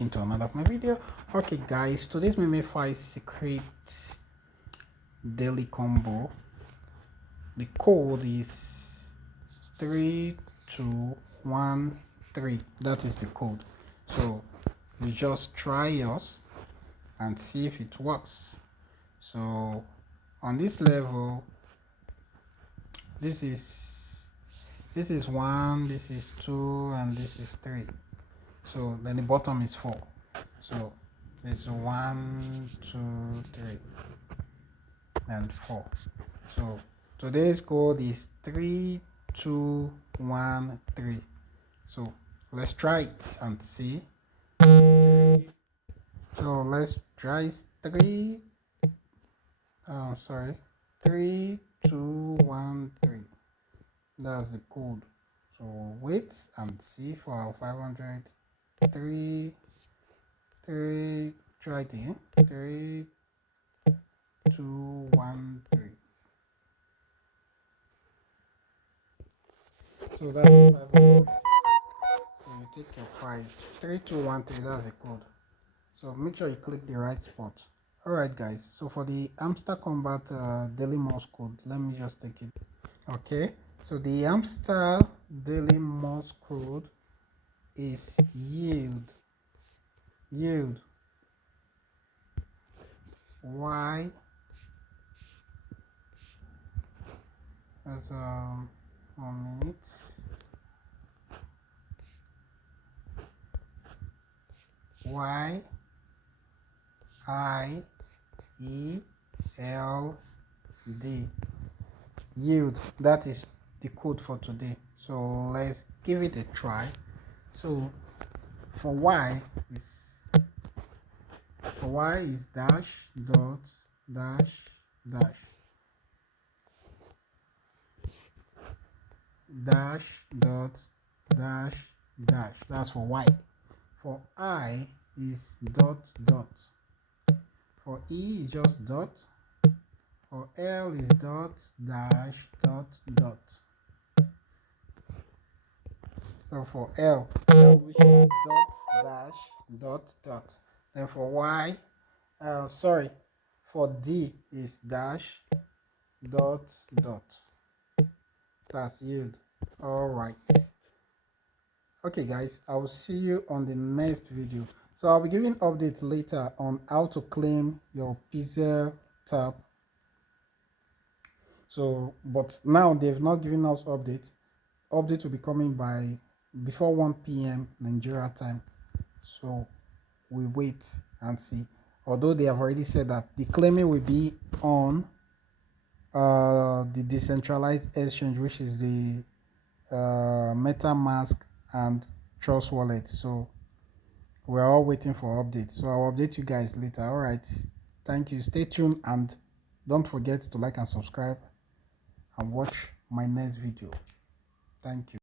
into another of my video. Okay guys, today's Memefi secret daily combo, the code is 3213. that is the code. So you just try yours and see if it works. So on this level, this is 1, this is 2, and this is 3. So then the bottom is 4. So it's 1, 2, 3, and 4. So today's code is 3213. So let's try it and see. 3. So let's try 3. Sorry, 3213. That's the code. So wait and see for our 500. 3, try it again. 3213. So that's 500. So you take your price. 3213, that's the code. So make sure you click the right spot. Alright guys, so for the hamster combat daily morse code, let me just take it. Okay, so the hamster daily morse code is yield y as 1 minute, y I E L D, yield. That is the code for today. So let's give it a try. So for y is dash dot dash dash dash dot dash dash. That's for y. For I is dot dot. For E is just dot. For L is dot dash dot dot. So for L which is dot dash dot dot. And for Y, for D is dash dot dot. That's yield. All right. Okay guys, I will see you on the next video. So I'll be giving updates later on how to claim your pizza tab. So but now they've not given us updates. Update will be coming by before 1 p.m. Nigeria time. So we wait and see. Although they have already said that the claiming will be on the decentralized exchange, which is the MetaMask and Trust Wallet. So we're all waiting for updates. So I'll update you guys later. All right. Thank you. Stay tuned and don't forget to like and subscribe and watch my next video. Thank you.